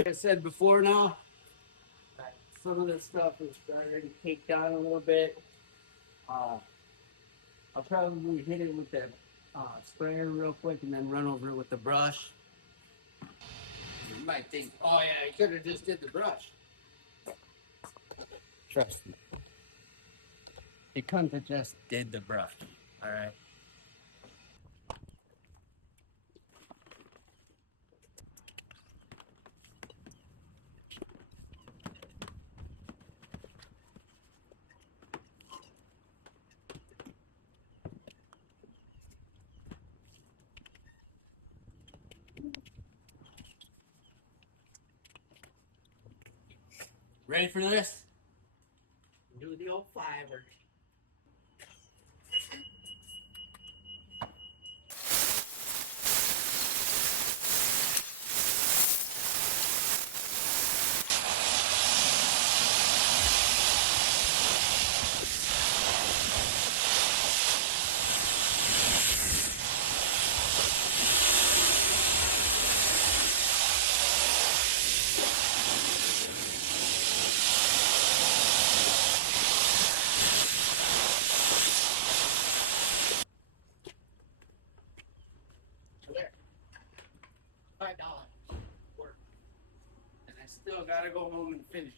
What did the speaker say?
Like I said before now, some of this stuff is already caked down a little bit. Uh, I'll probably hit it with the sprayer real quick and then run over it with the brush. You might think, oh yeah, I could have just did the brush. Trust me. It couldn't have just did the brush. All right. Ready for this? Do the old fiber. There. $5 work. And I still gotta go home and finish.